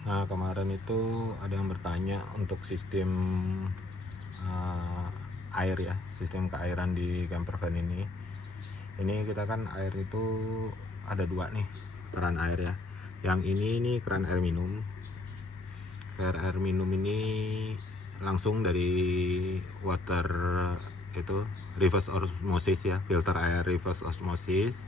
Nah, kemarin itu ada yang bertanya untuk sistem air ya, sistem keairan di camper van ini. Ini kita kan air itu ada dua nih keran air ya. Yang ini keran air minum. Keran air minum ini langsung dari water itu reverse osmosis ya, filter air reverse osmosis.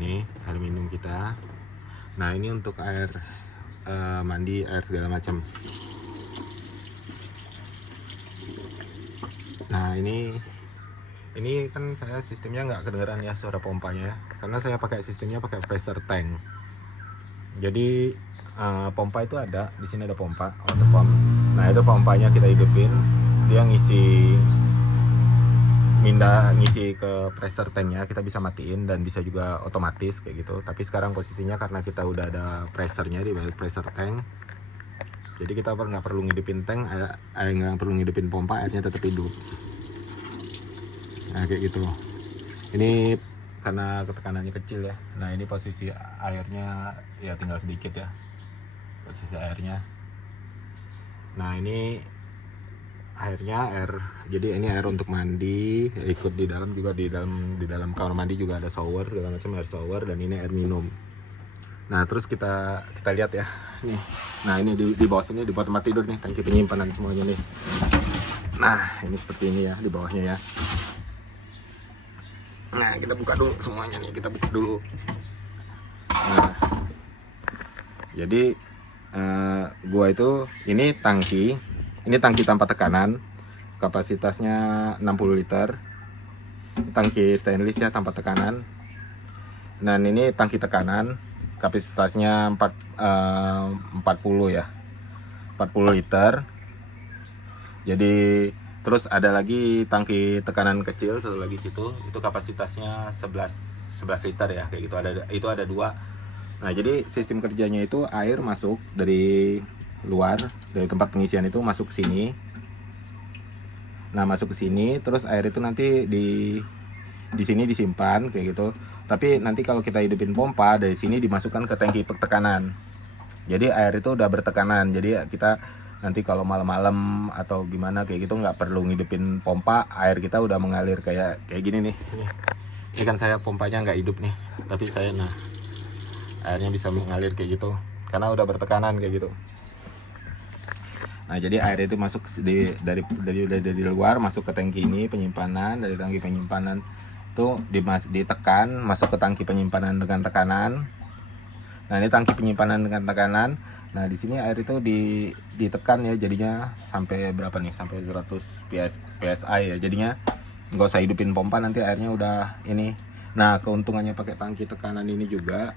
Ini air minum kita. Nah, ini untuk air mandi, air segala macam. Nah, ini kan saya sistemnya nggak kedengeran ya suara pompanya ya, karena saya pakai sistemnya pakai pressure tank. Jadi pompa itu ada di sini, ada pompa water pump. Nah, itu pompanya kita hidupin, dia ngisi ke pressure tanknya, kita bisa matiin dan bisa juga otomatis kayak gitu. Tapi sekarang posisinya karena kita udah ada pressurnya di balik pressure tank, jadi kita nggak perlu ngidupin tank, nggak perlu ngidupin pompa, airnya tetap hidup. Nah, kayak gitu. Ini karena ketekanannya kecil ya. Nah, ini posisi airnya ya tinggal sedikit ya, posisi airnya. Nah, ini airnya jadi ini air untuk mandi, ikut di dalam juga, di dalam kamar mandi juga ada shower segala macam, air shower, dan ini air minum. Nah, terus kita lihat ya nih. Nah, ini di bawah sini, di bawah tempat tidur nih, tangki penyimpanan semuanya nih. Nah, ini seperti ini ya di bawahnya ya. Nah, kita buka dulu semuanya nih, kita buka dulu. Nah, jadi gua itu ini tangki tanpa tekanan, kapasitasnya 60 liter, tangki stainless ya tanpa tekanan. Dan ini tangki tekanan, kapasitasnya 40 ya, 40 liter. Jadi terus ada lagi tangki tekanan kecil satu lagi situ, itu kapasitasnya 11 liter ya, kayak gitu. Itu ada dua. Nah, jadi sistem kerjanya itu air masuk dari luar, dari tempat pengisian itu masuk ke sini. Nah, masuk ke sini, terus air itu nanti di sini disimpan kayak gitu. Tapi nanti kalau kita hidupin pompa, dari sini dimasukkan ke tangki tekanan. Jadi air itu udah bertekanan. Jadi kita nanti kalau malam-malam atau gimana kayak gitu nggak perlu ngidupin pompa, air kita udah mengalir kayak gini nih. Ini kan saya pompanya nggak hidup nih, tapi saya airnya bisa mengalir kayak gitu karena udah bertekanan kayak gitu. Nah, jadi air itu masuk dari luar masuk ke tangki ini penyimpanan, dari tangki penyimpanan itu ditekan masuk ke tangki penyimpanan dengan tekanan. Nah, ini tangki penyimpanan dengan tekanan. Nah, di sini air itu ditekan ya, jadinya sampai berapa nih? Sampai 100 psi ya. Jadinya nggak usah hidupin pompa, nanti airnya udah ini. Nah, keuntungannya pakai tangki tekanan ini juga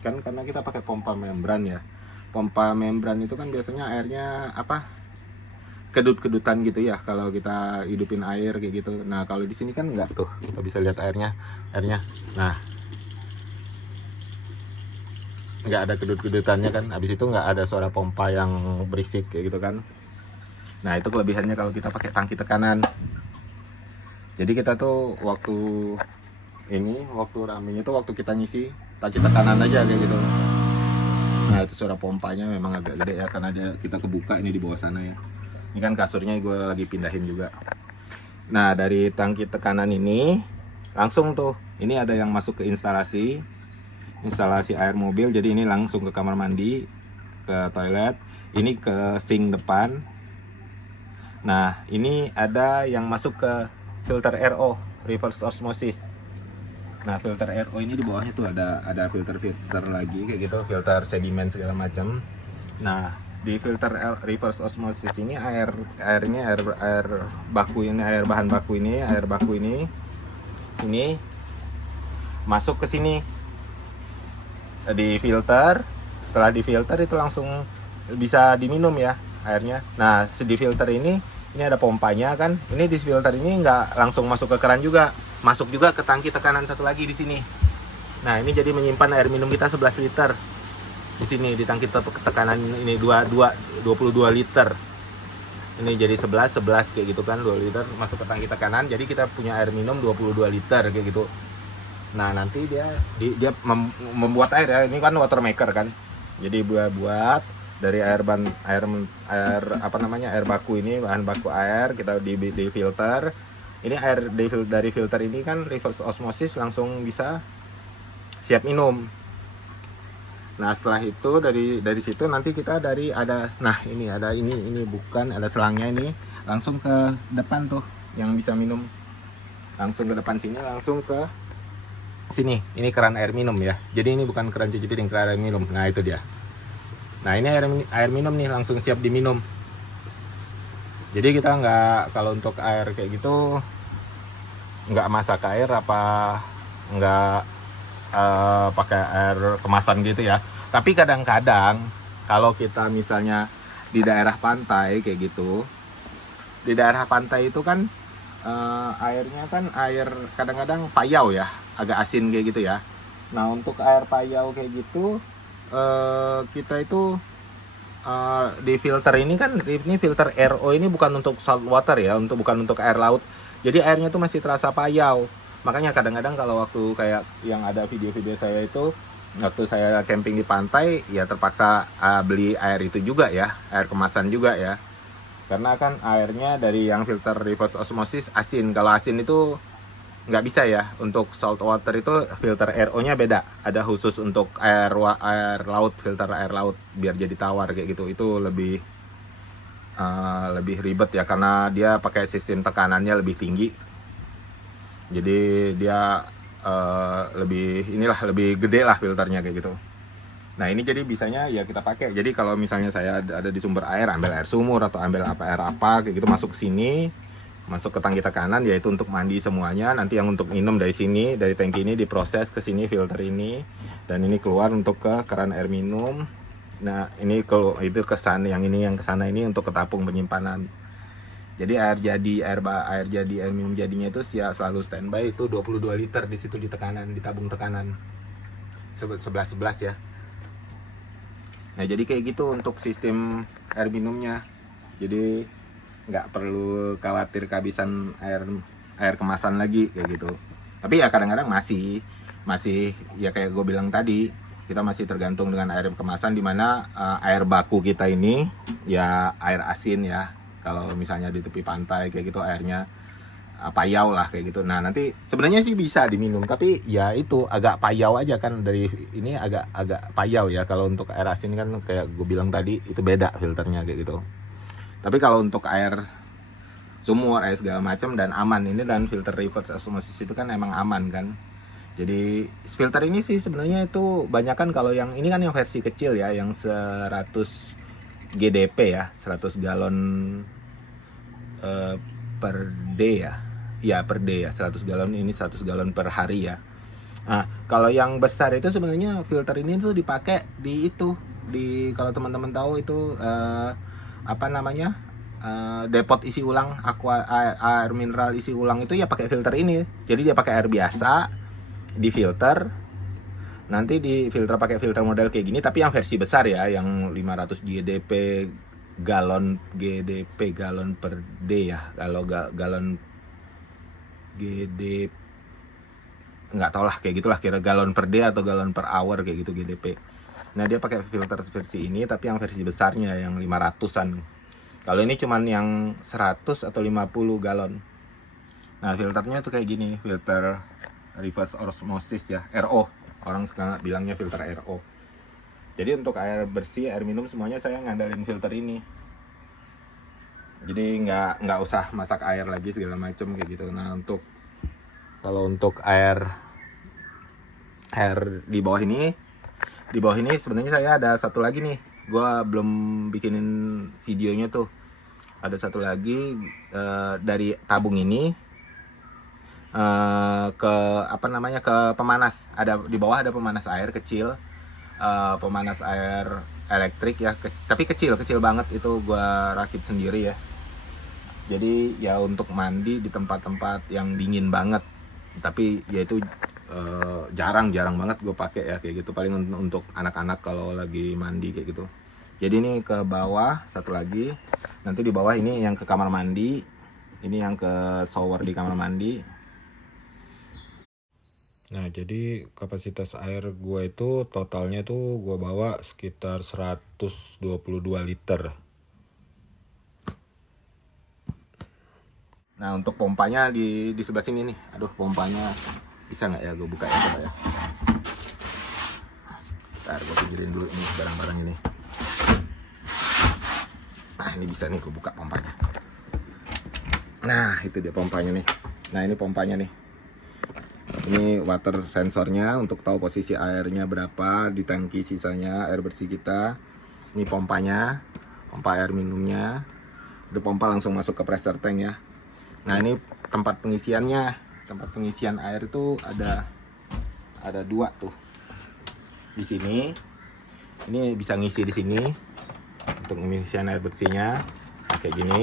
kan karena kita pakai pompa membran ya. Pompa membran itu kan biasanya airnya kedut-kedutan gitu ya kalau kita hidupin air kayak gitu. Nah, kalau di sini kan nggak tuh, kita bisa lihat airnya. Nah, nggak ada kedut-kedutannya kan, habis itu nggak ada suara pompa yang berisik kayak gitu kan. Nah, itu kelebihannya kalau kita pakai tangki tekanan. Jadi kita tuh waktu ramenya itu waktu kita ngisi tangki tekanan aja kayak gitu. Nah, itu suara pompanya memang agak gede ya, karena kita kebuka ini di bawah sana ya. Ini kan kasurnya gue lagi pindahin juga. Nah, dari tangki tekanan ini langsung tuh, ini ada yang masuk ke instalasi air mobil. Jadi ini langsung ke kamar mandi, ke toilet, ini ke sink depan. Nah, ini ada yang masuk ke filter RO, reverse osmosis. Nah, filter RO ini di bawahnya tuh ada filter lagi kayak gitu, filter sedimen segala macam. Nah, di filter reverse osmosis ini air bahan baku ini sini masuk ke sini, di filter. Setelah di filter itu langsung bisa diminum ya airnya. Nah, di filter ini ada pompanya kan. Ini di filter ini nggak langsung masuk ke keran juga, masuk juga ke tangki tekanan satu lagi di sini. Nah, ini jadi menyimpan air minum kita 11 liter di sini, di tangki tekanan ini 22 liter. Ini jadi 11 kayak gitu kan, 2 liter masuk ke tangki tekanan. Jadi kita punya air minum 22 liter kayak gitu. Nah, nanti dia membuat air ya. Ini kan water maker kan. Jadi buat dari air apa namanya, air baku ini, bahan baku air kita di filter. Ini air dari filter ini kan reverse osmosis, langsung bisa siap minum. Nah setelah itu dari situ nanti kita ini bukan ada selangnya, ini langsung ke depan tuh yang bisa minum, langsung ke depan sini, langsung ke sini. Ini keran air minum ya, jadi ini bukan keran cuci piring, keran air minum. Nah itu dia. Nah ini air minum nih, langsung siap diminum. Jadi kita nggak, kalau untuk air kayak gitu nggak masak air apa nggak pakai air kemasan gitu ya. Tapi kadang-kadang kalau kita misalnya di daerah pantai kayak gitu, di daerah pantai itu kan airnya kan air kadang-kadang payau ya, agak asin kayak gitu ya. Nah untuk air payau kayak gitu kita itu di filter ini kan, ini filter RO ini bukan untuk salt water ya, bukan untuk air laut. Jadi airnya tuh masih terasa payau. Makanya kadang-kadang kalau waktu kayak yang ada video-video saya itu, waktu saya camping di pantai ya terpaksa beli air itu juga ya, air kemasan juga ya. Karena kan airnya dari yang filter reverse osmosis asin. Kalau asin itu nggak bisa ya. Untuk salt water itu filter RO-nya beda. Ada khusus untuk air laut, filter air laut biar jadi tawar kayak gitu. Itu lebih ribet ya, karena dia pakai sistem tekanannya lebih tinggi. Jadi dia lebih gede lah filternya kayak gitu. Nah ini jadi bisanya ya kita pakai. Jadi kalau misalnya saya ada di sumber air, ambil air sumur atau ambil air apa kayak gitu, masuk ke sini, masuk ke tangki tekanan, yaitu untuk mandi semuanya. Nanti yang untuk minum dari sini, dari tangki ini diproses ke sini filter ini, dan ini keluar untuk ke keran air minum. Nah ini kalau itu kesan yang ini, yang kesana ini untuk ke tapung penyimpanan. Jadi air minum jadinya itu selalu standby itu 22 liter di situ, di tekanan, di tabung tekanan 11 ya. Nah jadi kayak gitu untuk sistem air minumnya. Jadi nggak perlu khawatir kehabisan air kemasan lagi kayak gitu. Tapi ya kadang-kadang masih ya kayak gue bilang tadi, kita masih tergantung dengan air kemasan, dimana air baku kita ini ya air asin ya. Kalau misalnya di tepi pantai kayak gitu airnya payau lah kayak gitu. Nah nanti sebenarnya sih bisa diminum, tapi ya itu agak payau aja kan, dari ini agak payau ya. Kalau untuk air asin kan kayak gue bilang tadi itu beda filternya kayak gitu. Tapi kalau untuk air sumur, air segala macam dan aman ini, dan filter reverse osmosis itu kan emang aman kan. Jadi filter ini sih sebenarnya itu banyakan, kalau yang ini kan yang versi kecil ya, yang 100 GDP ya, 100 galon per day ya. Ya per day ya, 100 galon ini 100 galon per hari ya. Nah, kalau yang besar itu sebenarnya filter ini tuh dipakai di itu, di kalau teman-teman tahu itu apa namanya? Depot isi ulang air mineral isi ulang itu ya pakai filter ini. Jadi dia pakai air biasa di filter. Nanti di filter pakai filter model kayak gini, tapi yang versi besar ya, yang 500 galon per day ya. Kalau galon GDP nggak tau lah, kayak gitulah, kira galon per day atau galon per hour kayak gitu GDP. Nah dia pakai filter versi ini, tapi yang versi besarnya yang 500-an. Kalau ini cuman yang 100 atau 50 galon. Nah filternya tuh kayak gini, filter reverse osmosis ya, RO. Orang sekarang bilangnya filter RO. Jadi untuk air bersih, air minum semuanya saya ngandalin filter ini. Jadi nggak usah masak air lagi segala macam kayak gitu. Nah kalau untuk air di bawah ini sebenarnya saya ada satu lagi nih. Gua belum bikinin videonya tuh. Ada satu lagi dari tabung ini ke pemanas. Ada di bawah, ada pemanas air kecil, pemanas air elektrik ya, tapi kecil banget, itu gua rakit sendiri ya. Jadi ya untuk mandi di tempat-tempat yang dingin banget, tapi ya itu jarang banget gue pakai ya kayak gitu, paling untuk anak-anak kalau lagi mandi kayak gitu. Jadi ini ke bawah satu lagi, nanti di bawah ini yang ke kamar mandi, ini yang ke shower di kamar mandi. Nah, jadi kapasitas air gua itu totalnya tuh gua bawa sekitar 122 liter. Nah, untuk pompanya di sebelah sini nih. Aduh, pompanya bisa nggak ya gue buka ya, coba ya. Ntar gue pikirin dulu ini barang-barang ini. Nah, ini bisa nih gue buka pompanya. Nah, itu dia pompanya nih. Nah, ini pompanya nih. Ini water sensornya untuk tahu posisi airnya berapa di tangki sisanya air bersih kita. Ini pompanya, pompa air minumnya. Itu pompa langsung masuk ke pressure tank ya. Nah, ini tempat pengisiannya. Tempat pengisian air itu ada 2 tuh. Di sini. Ini bisa ngisi di sini untuk pengisian air bersihnya kayak gini.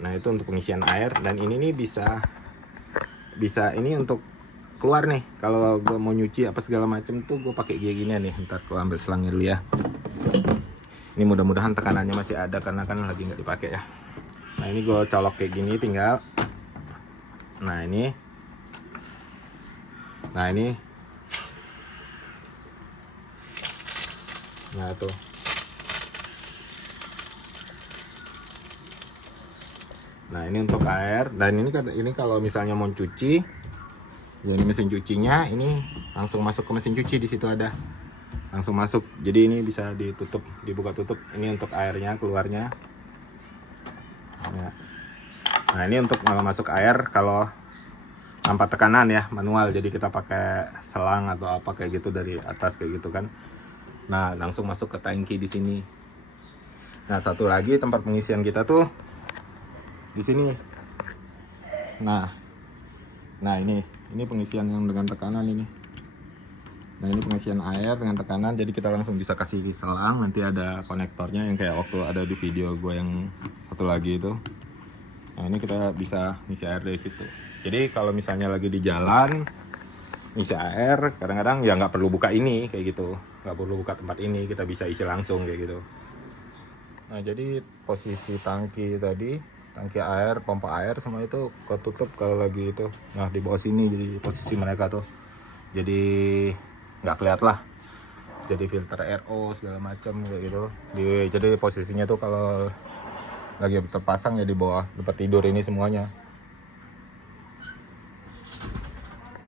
Nah, itu untuk pengisian air, dan ini nih bisa ini untuk keluar nih. Kalau gue mau nyuci apa segala macem tuh gue pakai gini nih. Ntar gue ambil selangnya dulu ya. Ini mudah-mudahan tekanannya masih ada karena kan lagi nggak dipakai ya. Nah, ini gue colok kayak gini tinggal. Nah, ini. Nah, tuh. Nah, ini untuk air, dan ini kalau misalnya mau cuci, ya ini mesin cucinya, ini langsung masuk ke mesin cuci, di situ ada. Langsung masuk. Jadi ini bisa ditutup, dibuka tutup. Ini untuk airnya keluarnya. Ya. Nah, ini untuk masuk air kalau tanpa tekanan ya, manual. Jadi kita pakai selang atau apa kayak gitu dari atas kayak gitu kan. Nah, langsung masuk ke tangki di sini. Nah, satu lagi tempat pengisian kita tuh di sini. Nah ini pengisian yang dengan tekanan ini. Nah, ini pengisian air dengan tekanan, jadi kita langsung bisa kasih selang. Nanti ada konektornya yang kayak waktu ada di video gue yang satu lagi itu. Nah, ini kita bisa ngisi air dari situ. Jadi kalau misalnya lagi di jalan ngisi air, kadang-kadang ya nggak perlu buka ini kayak gitu, nggak perlu buka tempat ini, kita bisa isi langsung kayak gitu. Nah, jadi posisi tangki tadi, tangki air, pompa air semua itu ketutup kalau lagi itu. Nah, di bawah sini jadi posisi mereka tuh. Jadi nggak kelihatan lah. Jadi filter RO segala macam kayak gitu. Jadi posisinya tuh kalau lagi terpasang ya di bawah tempat tidur ini semuanya.